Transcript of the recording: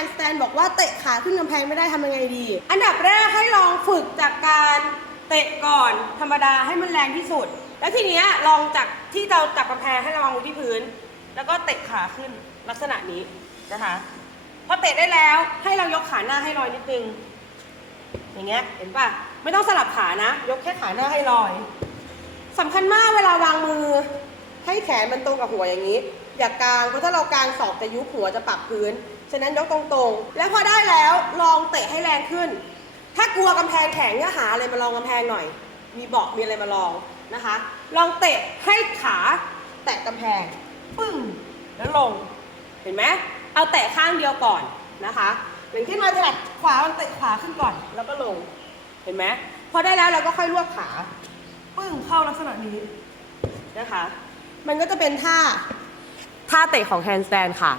นด์สแตนบอกว่าเตะขาขึ้นกำแพงไม่ได้ทำยังไงดี อันดับแรกให้ลองฝึกจากการเตะก่อนธรรมดาให้มันแรงที่สุด แล้วทีเนี้ยลองจากที่เราจับกำแพงให้ระวังไว้ที่พื้น แล้วก็เตะขาขึ้นลักษณะนี้นะคะพอเตะได้แล้วให้เรายกขาหน้าให้ลอยนิดนึง อย่างเงี้ยเห็นป่ะไม่ต้องสลับขานะ ยกแค่ขาหน้าให้ลอยสำคัญมากเวลาวางมือ ให้แขนมันตรงกับหัวอย่างนี้ อย่ากางเพราะถ้าเรากางศอกจะยุบหัวจะปักพื้น ฉะนั้นยกตรงๆ แล้วพอได้แล้วลองเตะให้แรงขึ้น ถ้ากลัวกำแพงแข็งก็หาอะไรมาลองกำแพงหน่อย มีเบาะมีอะไรมาลองนะคะ ลองเตะให้ขาแตะกำแพงปึ้งแล้วลงเห็นไหมเอาแตะข้างเดียวก่อนนะคะอย่างที่เราถนัดขวามันเตะขวาขึ้นก่อน แล้วก็ลงเห็นไหมพอได้แล้วเราก็ค่อยลวกขาปึ้งเข้าลักษณะนี้นะคะ มันก็จะเป็นท่า ท่าเตะของแฮนด์สแตนค่ะ